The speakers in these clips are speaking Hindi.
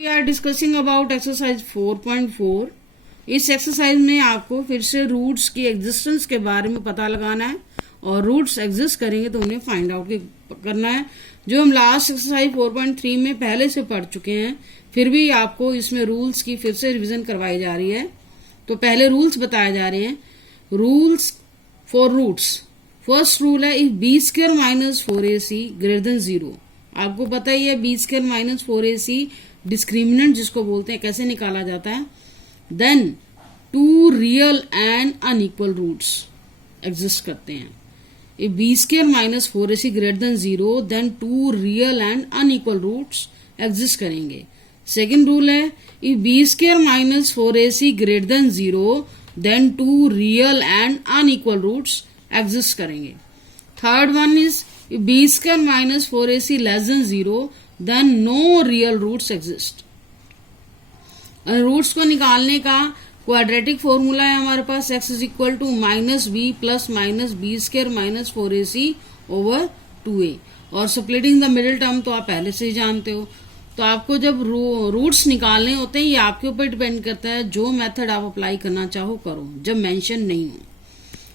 We are discussing about exercise 4.4। इस एक्सरसाइज में आपको फिर से रूट्स की एग्जिस्टेंस के बारे में पता लगाना है और रूट्स एग्जिस्ट करेंगे तो उन्हें फाइंड आउट करना है, जो हम लास्ट एक्सरसाइज 4.3 में पहले से पढ़ चुके हैं। फिर भी आपको इसमें रूल्स की फिर से रिवीजन करवाई जा रही है। तो पहले रूल्स बताए जा रहे हैं। Rules for roots. First rule है if B square minus 4ac greater than 0। आपको पता ही है B square minus 4ac discriminant जिसको बोलते हैं कैसे निकाला जाता है। Then two real and unequal roots exist करते हैं। If B square minus 4ac greater than 0 then two real and unequal roots exist करेंगे। सेकेंड रूल है if B square minus 4ac greater than 0 then two real and unequal roots exist करेंगे। Third one is if B square minus 4ac less than 0 then no real roots exist. Roots को निकालने का क्वाड्रेटिक फॉर्मूला है हमारे पास x is equal to minus b plus minus b square minus 4ac over 2a। और स्प्लिटिंग द मिडिल टर्म तो आप पहले से ही जानते हो। तो आपको जब रूट्स निकालने होते हैं ये आपके ऊपर डिपेंड करता है, जो मेथड आप अप्लाई करना चाहो करो, जब मेंशन नहीं हो।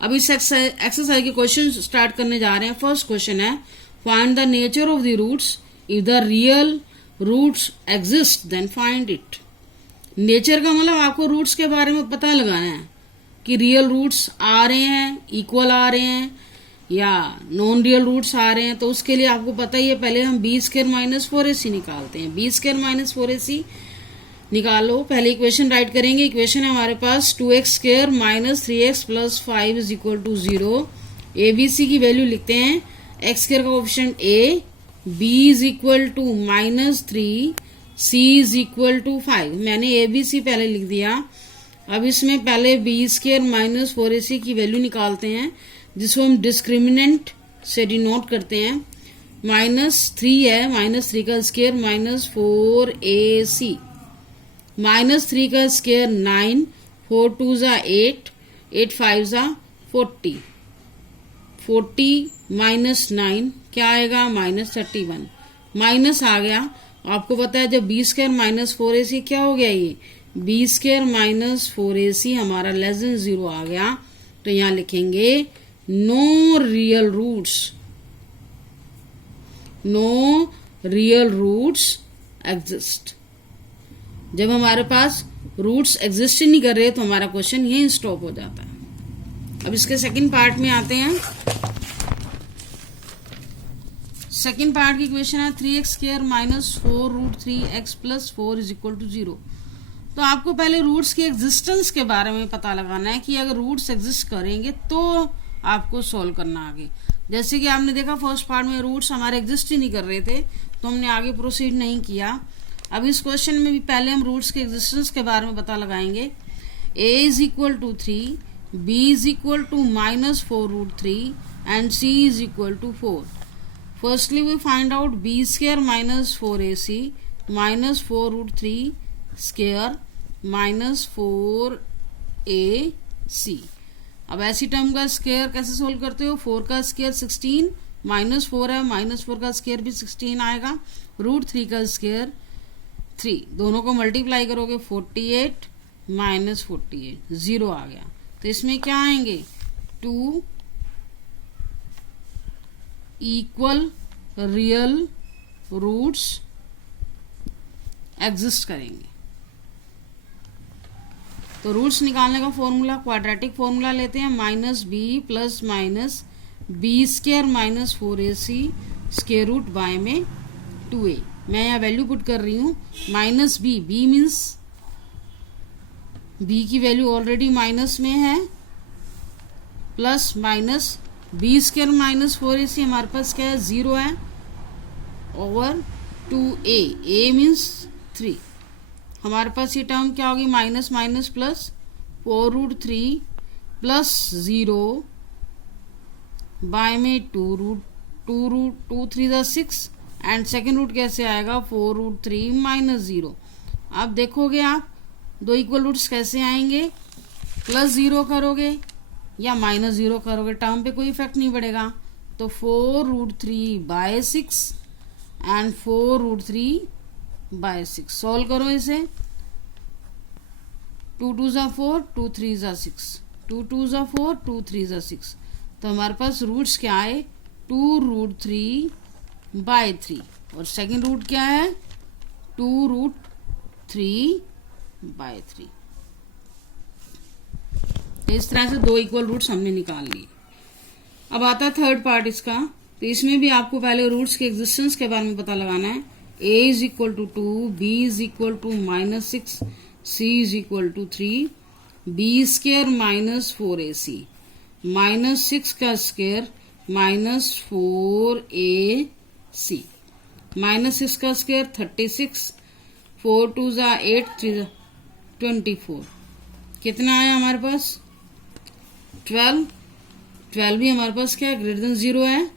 अब इस एक्सरसाइज के क्वेश्चन स्टार्ट करने जा रहे हैं। फर्स्ट क्वेश्चन है find the nature of the roots. If the real roots exist then find it. Nature का मतलब आपको रूट्स के बारे में पता लगाना है कि रियल रूट्स आ रहे हैं, इक्वल आ रहे हैं या नॉन रियल रूट्स आ रहे हैं। तो उसके लिए आपको पता ही है, पहले हम बी स्क्वायर माइनस 4ac निकालते हैं। बी स्क्वायर माइनस 4ac निकालो। पहले इक्वेशन राइट करेंगे। इक्वेशन है हमारे पास 2x square minus 3x plus 5 is equal to 0। abc की वैल्यू लिखते हैं। x स्क्वायर का option a, b is equal to minus 3, c is equal to 5। मैंने abc पहले लिख दिया। अब इसमें पहले b स्क्वायर माइनस 4ac की वैल्यू निकालते हैं, जिसको हम डिस्क्रिमिनेंट से डिनोट करते हैं। माइनस 3 है, माइनस 3 का स्क्वायर माइनस 4ac, माइनस 3 का स्क्वायर 9, 4 2 जा 8, 8 5 जा 40, 40 माइनस 9 क्या आएगा माइनस 31। माइनस आ गया। आपको पता है जब बी स्क्वायर माइनस 4ac क्या हो गया, ये बी स्क्वायर माइनस 4ac हमारा लेस देन 0 आ गया। तो यहां लिखेंगे no real roots, no real roots exist. जब हमारे पास रूट्स एग्जिस्ट नहीं कर रहे तो हमारा क्वेश्चन यहीं स्टॉप हो जाता है। अब इसके सेकंड पार्ट में आते हैं। सेकंड पार्ट की क्वेश्चन है 3x square minus 4 root 3x plus 4 is equal to 0। तो आपको पहले रूट्स की एग्जिस्टेंस के बारे में पता लगाना है कि अगर रूट्स एग्जिस्ट करेंगे तो आपको सॉल्व करना आगे। जैसे कि आपने देखा फर्स्ट पार्ट में रूट्स हमारे एग्जिस्ट ही नहीं कर रहे थे तो हमने आगे प्रोसीड नहीं किया। अब इस क्वेश्चन में भी पहले हम रूट्स के एग्जिस्टेंस के बारे में पता लगाएंगे। a is equal to 3, b is equal to minus 4 root 3 and c is equal to 4। Firstly we find out b square minus 4ac minus 4 root 3 square minus 4ac। अब ऐसी टर्म का स्क्वायर कैसे सोल्व करते हो, 4 का स्क्वायर 16, माइनस 4 है, माइनस 4 का स्क्वायर भी 16 आएगा, रूट 3 का स्क्वायर 3, दोनों को मल्टीप्लाई करोगे 48 माइनस 48, 0 आ गया। तो इसमें क्या आएंगे 2 इक्वल रियल रूट्स एग्जिस्ट करेंगे। तो रूट्स निकालने का फॉर्मूला क्वाड्रेटिक फॉर्मूला लेते हैं। Minus b plus minus b square minus 4ac square root by में 2a। मैं यहाँ वैल्यू पुट कर रही हूँ minus b, b means b की वैल्यू ऑलरेडी माइनस में है, plus minus b square minus 4ac हमारे पास क्या है 0 है, ओवर 2a, a मीन्स 3। हमारे पास ये टर्म क्या होगी minus minus plus 4 root 3 plus 0 by में 2 3 जा 6 एंड सेकेंड रूट कैसे आएगा 4 रूट 3 माइनस 0। अब देखोगे आप दो इक्वल रूट्स कैसे आएंगे, प्लस 0 करोगे या माइनस 0 करोगे, टर्म पे कोई इफेक्ट नहीं पड़ेगा। तो 4 root 3 by 6 and 4 root 3 by 6। Solve करो इसे। 2 2 ज़ा 4, 2 3 ज़ा 6, 2 2 ज़ा 4, 2 3 ज़ा 6। तो हमारे पास रूट्स क्या है, 2√3 बाय 3, और सेकेंड रूट क्या है 2√3 बाय 3। इस तरह से दो इक्वल रूट्स हमने निकाल लिए। अब आता है थर्ड पार्ट इसका। तो इसमें भी आपको पहले रूट्स के एग्जिस्टेंस के बारे में पता लगाना है। a is equal to 2, b is equal to -6, c is equal to 3, b² minus 4ac, -6 का स्क्वायर -4ac, -6 का स्क्वायर 36, 4 2 ज़ा 8, 3 ज़ा 24। कितना आया हमारे पास 12। 12 भी हमारे पास क्या है, ग्रेटर देन 0 है।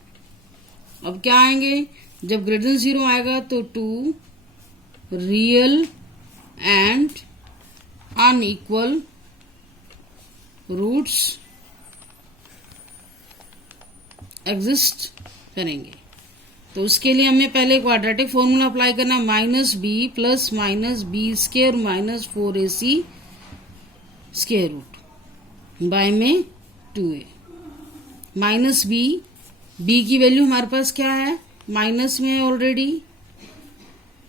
अब क्या आएंगे, जब ग्रेटर देन 0 आएगा तो 2 real and unequal roots exist करेंगे। तो उसके लिए हमें पहले क्वाड्रेटिक फॉर्मूला अप्लाई करना, -b plus -b² minus 4ac square root by में 2a। -b की वैल्यू हमारे पास क्या है, माइनस में है ऑलरेडी।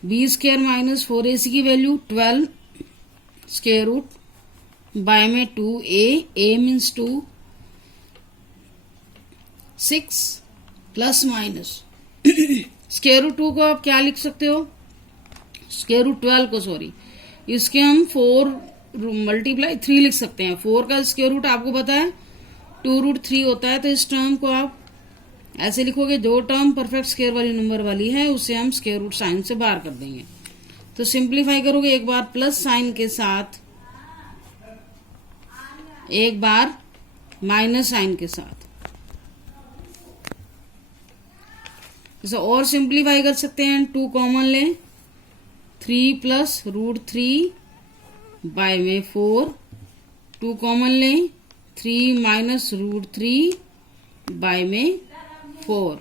b² माइनस 4ac की वैल्यू 12 स्क्वायर रूट बाय में 2a means 2, 6 plus minus square root 2 को आप क्या लिख सकते हो, स्क्वायर रूट 12 को, सॉरी, इसके हम 4 मल्टीप्लाई 3 लिख सकते हैं। 4 का स्क्वायर रूट आपको पता है 2√3 होता है। तो इस टर्म को आप ऐसे लिखोगे, जो टर्म परफेक्ट स्क्वायर वाली नंबर वाली है उसे हम स्क्वायर रूट साइन से बाहर कर देंगे। तो सिंप्लीफाई करोगे, एक बार प्लस साइन के साथ, एक बार माइनस साइन के साथ। इसे और सिंप्लीफाई कर सकते हैं, 2 कॉमन लें, 3 प्लस √3 बाय में 4, 2 कॉमन लें, 3 माइनस √3 बाय में 4,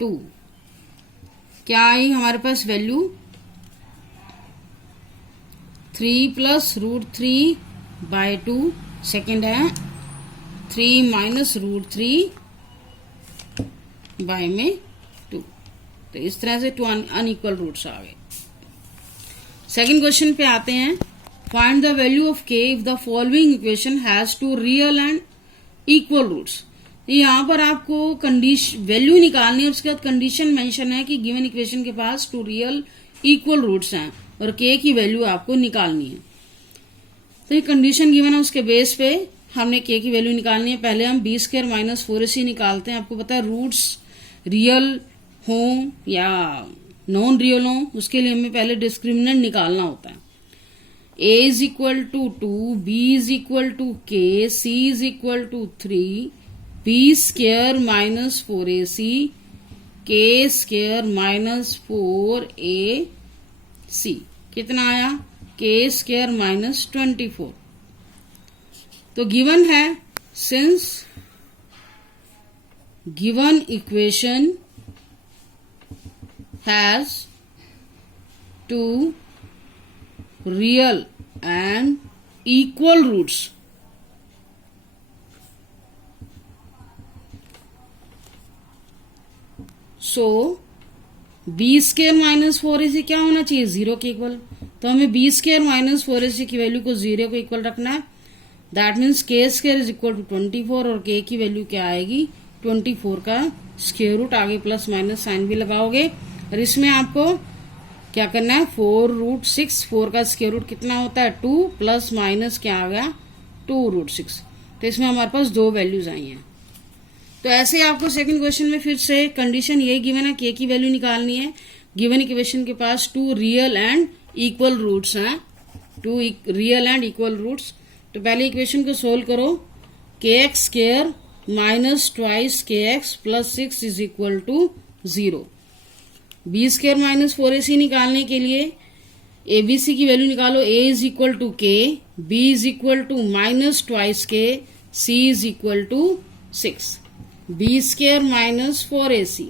2। क्या आई हमारे पास वैल्यू, 3 प्लस √3 बाय 2, सेकेंड है 3 माइनस √3 बाय में 2। तो इस तरह से 2 अनइक्वल रूट्स आ गए। सेकेंड क्वेश्चन पे आते हैं। Find the value of k if the following equation has 2 real and equal roots. यहाँ पर आपको कंडीशन वैल्यू निकालनी है, उसके बाद कंडीशन मेंशन है कि गिवन इक्वेशन के पास 2 रियल इक्वल रूट्स हैं और k की वैल्यू आपको निकालनी है। तो ये कंडीशन गिवन है, उसके बेस पे हमने k की वैल्यू निकालनी है। पहले हम b² माइनस 4ac निकालते हैं। आपको पता है रूट्स रियल हो या नॉन रियल हो, उसके लिए हमें पहले डिस्क्रिमिनेंट निकालना होता है। a is equal to 2, b is equal to k, c is equal to 3, b² minus 4ac, k² minus 4ac। कितना आया, k² माइनस 24। तो गिवन है, since given equation has 2 real and equal roots, so b² minus 4ac क्या होना चाहिए, 0 के इक्वल। तो हमें b² माइनस 4ac की वैल्यू को 0 को इक्वल रखना है। That means k² is equal to 24 और k की वैल्यू क्या आएगी, 24 का स्क्वायर रूट। आगे प्लस माइनस साइन भी लगाओगे और इसमें आपको क्या करना है, 4√6, 4 का स्क्वायर रूट कितना होता है 2, प्लस माइनस क्या आ गया 2√6। तो इसमें हमारे पास 2 वैल्यूज आई हैं। तो ऐसे आपको सेकंड क्वेश्चन में फिर से कंडीशन ये गिवन है, k की वैल्यू निकालनी है। गिवन इक्वेशन के पास 2 रियल एंड इक्वल रूट्स हैं, 2 रियल एंड इक्वल रूट्स। तो पहले इक्वेशन को सोल्व करो, kx² minus 2 kx plus 6 is equal to 0। b² minus 4ac निकालने के लिए abc की वैल्यू निकालो। a is equal to k, b is equal to minus 2k, c is equal to 6। b² minus 4ac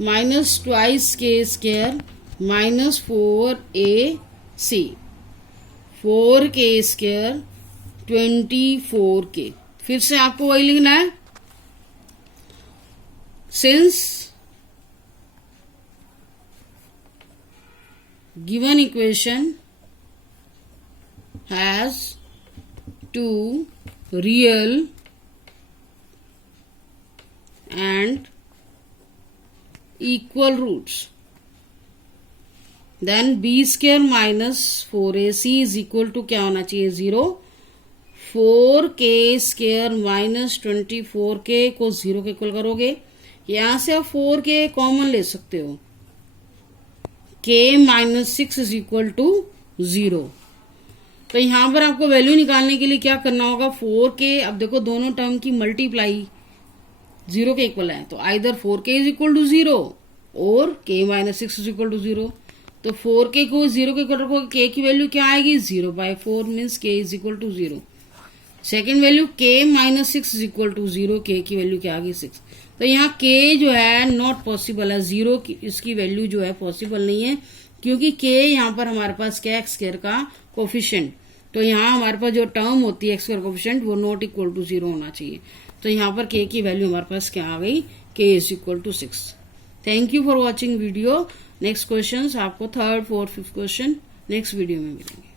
minus 2k² minus 4ac, 4k² 24k। फिर से आपको वही लिखना है, since given equation has two real and equal roots, then b² minus 4ac is equal to क्या होना चाहिए, 0। 4k² माइनस 24k को 0 के इक्वल करोगे, यहां से आप 4k कॉमन ले सकते हो, k minus 6 is equal to 0। तो यहां पर आपको वैल्यू निकालने के लिए क्या करना होगा, 4k, अब देखो दोनों टर्म की मल्टीप्लाई 0 के इक्वल है, तो either 4k is equal to 0 और k minus 6 is equal to 0। तो 4k को 0 के इक्वल रखोगे, k की वैल्यू क्या आएगी, 0/4 means k is equal to 0। Second value k minus 6 is equal to 0, k की वैल्यू क्या आ गई 6। तो यहाँ k जो है नॉट पॉसिबल है, 0 की इसकी वैल्यू जो है पॉसिबल नहीं है, क्योंकि k यहाँ पर हमारे पास क्या x² का कोफिशिएंट, तो यहाँ हमारे पास जो टर्म होती है x² का कोफिशिएंट वो नॉट इक्वल टू 0 होना चाहिए। तो यहाँ पर k की वैल्यू हमारे पास क्या आ गई, k is equal to 6। Thank you for watching video. Next question आपको 3rd, 4th, 5th question next video में मिलेंगे।